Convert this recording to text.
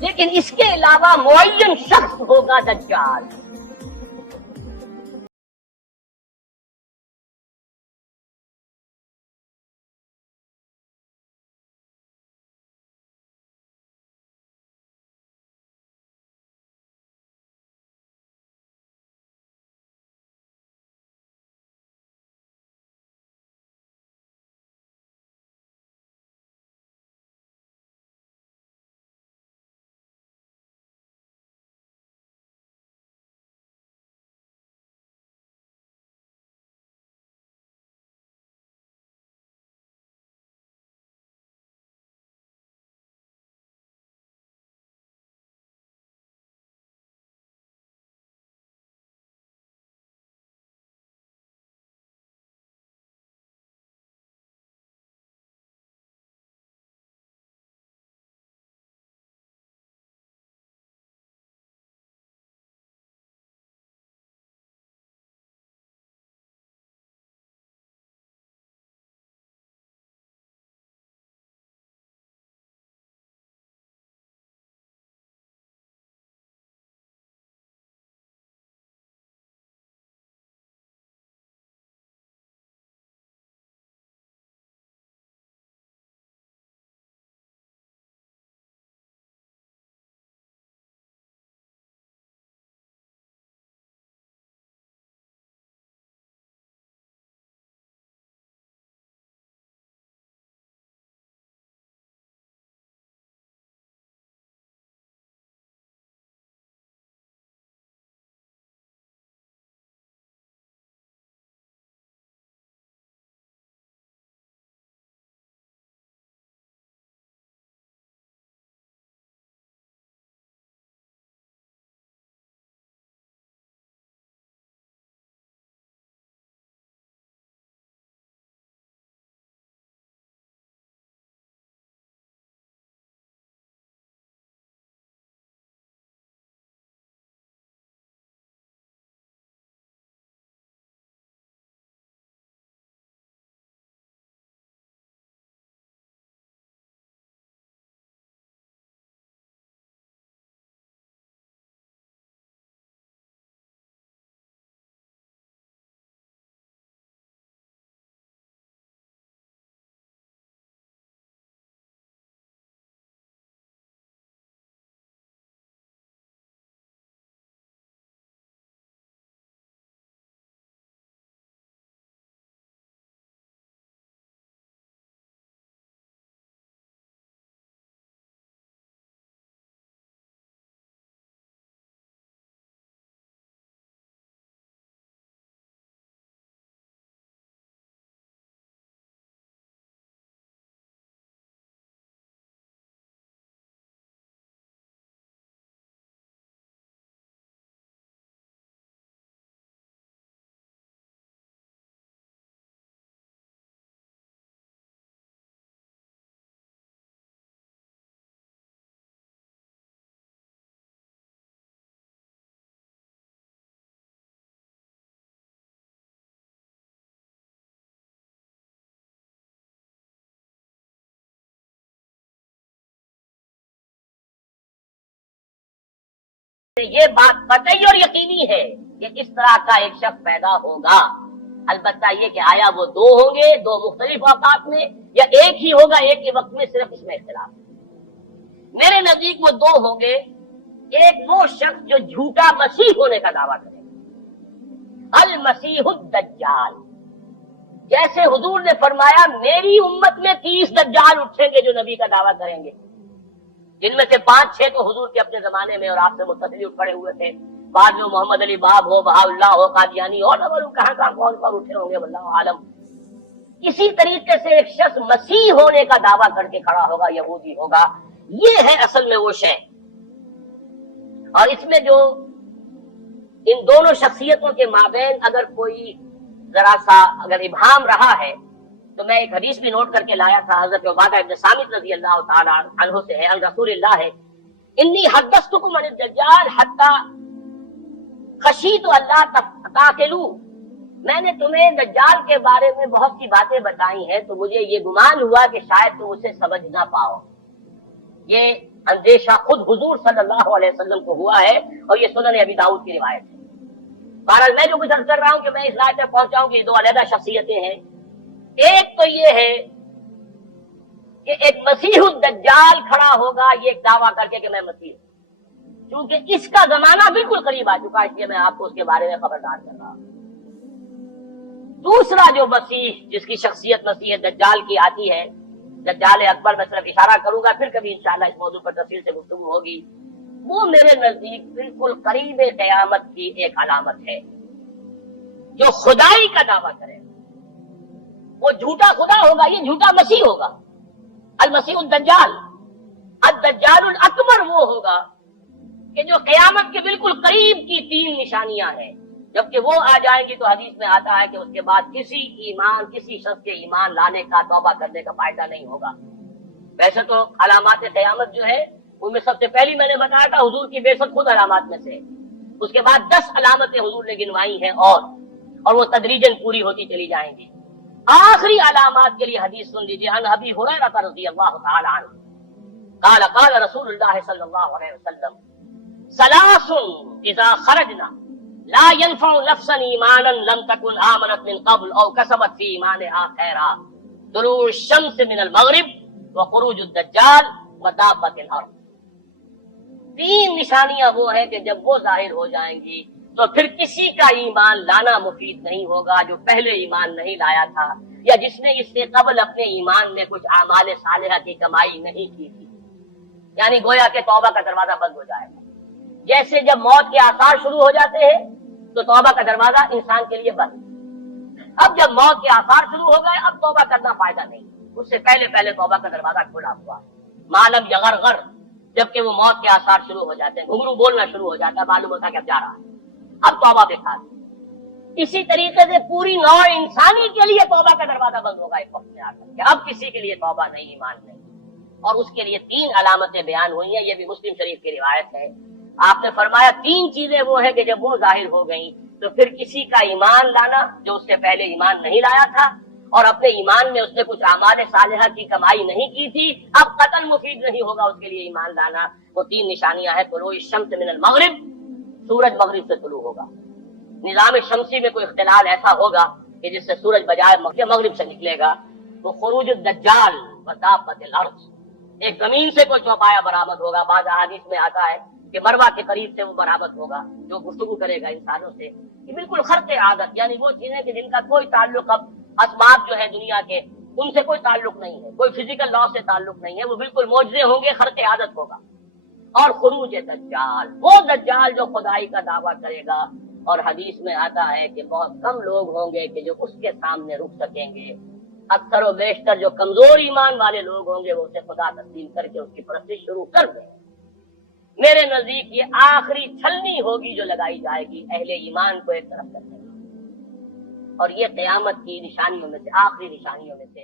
لیکن اس کے علاوہ معین شخص ہوگا دجال. یہ بات قطعی اور یقینی ہے کہ اس طرح کا ایک شخص پیدا ہوگا. البتہ یہ کہ آیا وہ دو ہوں گے دو مختلف اوقات میں یا ایک ہی ہوگا ایک ہی وقت میں، صرف اس میں اختلاف ہے. میرے نزدیک وہ دو ہوں گے. ایک وہ شخص جو جھوٹا مسیح ہونے کا دعویٰ کرے گا، المسیح الدجال. جیسے حضور نے فرمایا میری امت میں 30 دجال اٹھیں گے جو نبی کا دعویٰ کریں گے، جن میں سے 5-6 تو حضور کے اپنے زمانے میں اور آپ سے متصل اٹھ کھڑے ہوئے تھے. بعد میں محمد علی باب ہو، بہا اللہ ہو، قادیانی اور کہاں کون پر اٹھے ہوں گے واللہ عالم. اسی طریقے سے ایک شخص مسیح ہونے کا دعویٰ کر کے کھڑا ہوگا، یہودی ہوگا. یہ ہے اصل میں وہ شے. اور اس میں جو ان دونوں شخصیتوں کے مابین اگر کوئی ذرا سا اگر ابہام رہا ہے تو میں ایک حدیث بھی نوٹ کر کے لایا تھا، حضرت عبادہ ابن صامت رضی اللہ تعالی عنہ سے ہے، عن رسول اللہ ہے، انی حدثتکم عن الدجال حتی خشیت اللہ تاقلوا. میں نے تمہیں دجال کے بارے میں بہت سی باتیں بتائی ہیں تو مجھے یہ گمان ہوا کہ شاید تم اسے سمجھ نہ پاؤ. یہ اندیشہ خود حضور صلی اللہ علیہ وسلم کو ہوا ہے، اور یہ سنن ابی داؤد کی روایت ہے۔ بہرحال میں جو کچھ عرض کر رہا ہوں کہ میں اس رائے تک پہنچا ہوں کہ یہ دو علیحدہ شخصیتیں ہیں۔ ایک تو یہ ہے کہ ایک مسیح الدجال کھڑا ہوگا یہ ایک دعویٰ کر کے کہ میں مسیح ہوں، کیونکہ اس کا زمانہ بالکل قریب آ چکا ہے، اس لیے میں آپ کو اس کے بارے میں خبردار کر رہا ہوں۔ دوسرا جو مسیح جس کی شخصیت مسیح دجال کی آتی ہے، دجال اکبر، میں صرف اشارہ کروں گا، پھر کبھی انشاءاللہ اس موضوع پر تفصیل سے گفتگو ہوگی، وہ میرے نزدیک بالکل قریب قیامت کی ایک علامت ہے۔ جو خدائی کا دعویٰ کرے وہ جھوٹا خدا ہوگا، یہ جھوٹا مسیح ہوگا، المسیح الدجال۔ الدجال الاکبر وہ ہوگا کہ جو قیامت کے بالکل قریب کی تین نشانیاں ہیں، جبکہ وہ آ جائیں گی تو حدیث میں آتا ہے کہ اس کے بعد کسی شخص کے ایمان لانے کا، توبہ کرنے کا فائدہ نہیں ہوگا۔ ویسے تو علامات قیامت جو ہے ان میں سب سے پہلی میں نے بتایا تھا حضور کی بعثت خود علامات میں سے، اس کے بعد 10 علامتیں حضور نے گنوائی ہیں اور وہ تدریجاً پوری ہوتی چلی جائیں گی۔ آخری علامات کے لیے حدیث سن لیجیے، عن ابی ہریرہ رضی اللہ تعالی عنہ قال قال رسول اللہ صلی اللہ علیہ وسلم ثلاث اذا خرجنا لا ينفع نفسا ایمانا لم تكن آمنت من قبل او کسبت فی ایمانها خیرا، طلوع الشمس من المغرب وخروج الدجال ودابۃ الارض۔ تین نشانیاں وہ ہیں کہ جب وہ ظاہر ہو جائیں گی تو پھر کسی کا ایمان لانا مفید نہیں ہوگا جو پہلے ایمان نہیں لایا تھا، یا جس نے اس سے قبل اپنے ایمان میں کچھ اعمال صالحہ کی کمائی نہیں کی تھی، یعنی گویا کہ توبہ کا دروازہ بند ہو جائے گا۔ جیسے جب موت کے آثار شروع ہو جاتے ہیں تو توبہ کا دروازہ انسان کے لیے بند، اب جب موت کے آثار شروع ہو گئے اب توبہ کرنا فائدہ نہیں، اس سے پہلے توبہ کا دروازہ کھلا ہوا۔ معلوم یغرغر، جبکہ وہ موت کے آثار شروع ہو جاتے ہیں، گھنگرو بولنا شروع ہو جاتا ہے، معلوم ہوتا ہے کہ اب جا رہا ہے، اب توبہ بیکار۔ اسی طریقے سے پوری نوع انسانی کے لیے توبہ کا دروازہ بند ہوگا ایک وقت میں آ کر کہ اب کسی کے لیے توبہ نہیں، ایمان نہیں، اور اس کے لیے 3 علامتیں بیان ہوئی ہیں، یہ بھی مسلم شریف کی روایت ہے۔ آپ نے فرمایا 3 چیزیں وہ ہیں کہ جب وہ ظاہر ہو گئیں تو پھر کسی کا ایمان لانا جو اس سے پہلے ایمان نہیں لایا تھا اور اپنے ایمان میں اس نے کچھ اعمال صالحہ کی کمائی نہیں کی تھی، اب قتل مفید نہیں ہوگا اس کے لیے ایمان لانا۔ وہ 3 نشانیاں ہیں، طلوع الشمس من المغرب، سورج مغرب سے طلوع ہوگا، نظام شمسی میں کوئی اختلال ایسا ہوگا کہ جس سے سورج بجائے مغرب سے نکلے گا، وہ خروج الدجال ودابۃ الارض، ایک زمین سے کوئی چوپایا برآمد ہوگا، بعض احادیث میں آتا ہے کہ مروہ کے قریب سے وہ برآمد ہوگا جو گفتگو کرے گا انسانوں سے، یہ بالکل خرق عادت، یعنی وہ چیزیں کہ جن کا کوئی تعلق اب اسباب جو ہے دنیا کے ان سے کوئی تعلق نہیں ہے، کوئی فزیکل لا سے تعلق نہیں ہے، وہ بالکل معجزے ہوں گے، خرق عادت ہوگا۔ اور خروج دجال، وہ دجال جو خدائی کا دعویٰ کرے گا، اور حدیث میں آتا ہے کہ بہت کم لوگ ہوں گے کہ جو اس کے سامنے رک سکیں گے، اکثر و بیشتر جو کمزور ایمان والے لوگ ہوں گے وہ اسے خدا تسلیم کر کے اس کی پرستش شروع کر دیں گے۔ میرے نزدیک یہ آخری چھلنی ہوگی جو لگائی جائے گی اہل ایمان کو ایک طرف کرنے، اور یہ قیامت کی نشانیوں میں سے، آخری نشانیوں میں سے